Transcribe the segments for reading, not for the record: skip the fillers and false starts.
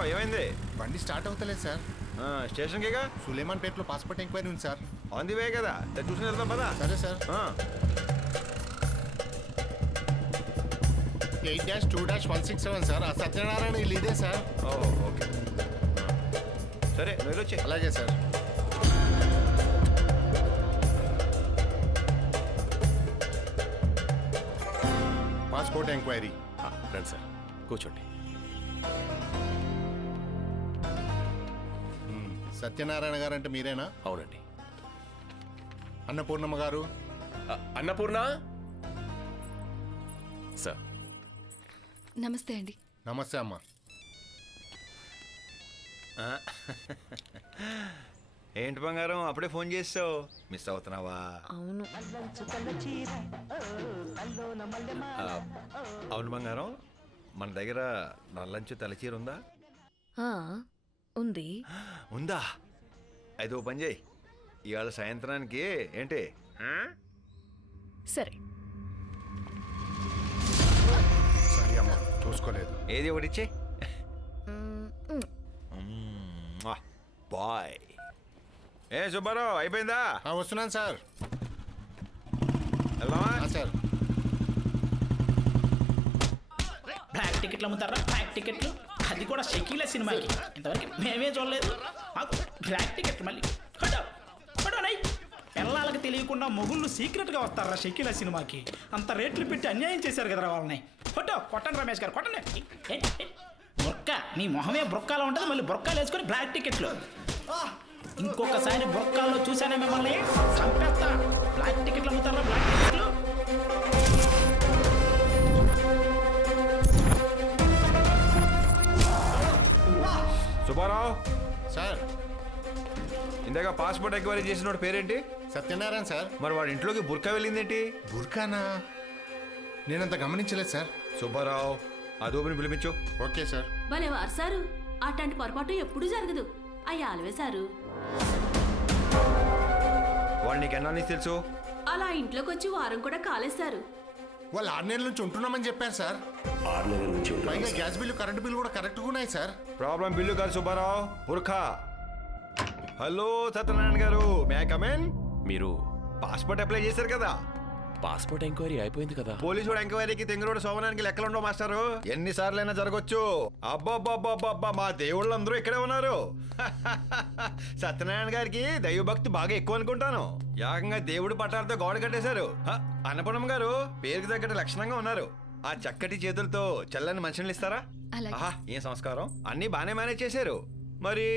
సుబ్బారావు ఏమైంది? బండి స్టార్ట్ అవుతలేదు సార్. స్టేషన్కేగా. సులేమాన్ పేటలో పాస్పోర్ట్ ఎంక్వైరీ ఉంది సార్. ఆన్ ది వే కదా, చూసిన వెళ్తాం పదా. సరే సార్. 8-2-167 సార్. ఆ సత్యనారాయణ ఇల్లు ఇదే సార్. ఓకే సరే నువ్వు వచ్చే. అలాగే సార్. Passport enquiry. రండి సార్, కూర్చోండి. సత్యనారాయణ గారు అంటే మీరేనా? అవునండి. అన్నపూర్ణమ్మ గారు? అన్నపూర్ణ సార్. నమస్తే అండి. నమస్తే అమ్మా. ఏంటి బంగారం అప్పుడే ఫోన్ చేస్తావు? మిస్ అవుతున్నావా? అవును. అవును బంగారం, మన దగ్గర నల్లంచు తలచీర ఉందా? ఉంది. ఉందా? అయితే ఓ పని చేయి, ఇవాళ సాయంత్రానికి ఏంటి. సరే. సరే అమ్మా, చూసుకోలేదు. ఏది ఒకటి ఇచ్చే. బాయ్. ఏ సుబ్బారావు అయిపోయిందా? వస్తున్నాను సార్. వెళ్దామా? సార్. బ్లాక్ టికెట్లు అమ్ముతారా? బ్లాక్ టికెట్లు, అది కూడా షకీలా సినిమాకి. ఇంతవరకు మేమే చూడలేదు. మాకు బ్లాక్ టికెట్లు మళ్ళీ పిల్లలకి తెలియకుండా మొగుళ్ళు సీక్రెట్గా వస్తారా షకీలా సినిమాకి? అంత రేట్లు పెట్టి అన్యాయం చేశారు కదరా వాళ్ళని. కొట్టండి రమేష్ గారు, కొట్టండి. బొక్క నీ మొహమే బొక్కాలో ఉంటుంది, మళ్ళీ బొక్కాలు వేసుకొని బ్లాక్ టికెట్లు. ఇంకొకసారి బొక్కాల్లో చూసానే మిమ్మల్ని చంపేస్తా. బ్లాక్ టికెట్లు అమ్ముతారా? బ్లాక్ టికెట్లు. సుబ్బారావు సార్. ఇందాక పాస్పోర్ట్ ఎంక్వైరీ చేసిన పేరేంటి? సత్యనారాయణ సార్. మరి వాడి ఇంట్లోకి బుర్కా వెళ్ళిందేంటి? బుర్కానా? నేనంత గమనించలేదు సార్. సుబ్బారావు ఆ దూపిని పిలిపించు. Okay sir. భలేవారు సారు, అట్లాంటి పొరపాటు ఎప్పుడూ జరగదు. అయ్యా ఆలవే సారు. వాడు నీకెన్నా తెలుసు? అలా ఇంట్లోకి వచ్చి వారం కూడా కాలేశారు. వాళ్ళు 6 నెలల నుంచి ఉంటున్నామని చెప్పారు సార్. 6 నెలల నుంచి పైగా గ్యాస్ బిల్లు, కరెంటు బిల్లు కూడా కరెక్ట్గా ఉన్నాయి సార్. ప్రాబ్లం బిల్లు కాదు సుబ్బారావు, బుర్ఖా. హలో సత్యనారాయణ గారు, మే ఐ కమ్ ఇన్? మీరు పాస్పోర్ట్ అప్లై చేశారు కదా? పాస్పోర్ట్ ఎంక్వైరీ అయిపోయింది కదా? పోలీసు ఎంక్వైరీకి తెంగరోడు సోమనానికి లెక్కలుండవు మాస్టారు. ఎన్నిసార్లైనా జరగచ్చు. అబ్బాబ్బాబ్బా, మా దేవుళ్ళందరూ ఇక్కడే ఉన్నారు. సత్యనారాయణ గారికి దైవభక్తి బాగా ఎక్కువ అనుకుంటాను. ఏకంగా దేవుడు పట్టాలతో గోడ కట్టేశారు. అన్నపూర్ణమ్మ గారు పేరుకి తగ్గట్టు లక్షణంగా ఉన్నారు. ఆ చక్కటి చేతులతో చల్లని మనుషులు ఇస్తారా? ఆహా, ఏం సంస్కారం. అన్నీ బాగానే మేనేజ్ చేశారు. మరి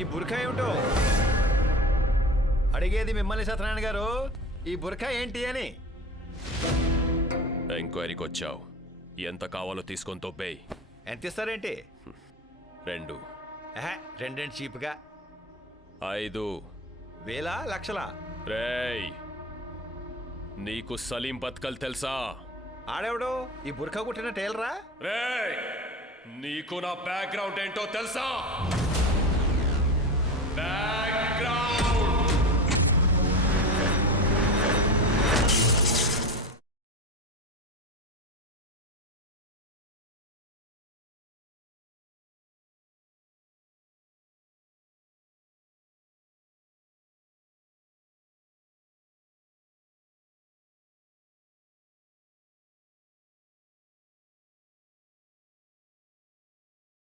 ఈ బుర్ఖా ఏమిటో? అడిగేది మిమ్మల్ని సత్యనారాయణ గారు, ఈ బుర్ఖా ఏంటి అని. ఎంక్వైరీకి వచ్చావు, ఎంత కావాలో తీసుకొని తోపేయ్. ఎంత ఇస్తారేంటి? 2. రెండేంటి చీప్గా? 5,000 లక్షలా? రేయ్, నీకు సలీం బత్కల్ తెలుసా? ఆడెవడు? ఈ బుర్ఖా కుట్టిన టైలరా? రేయ్, నీకు నా బ్యాక్గ్రౌండ్ ఏంటో తెలుసా?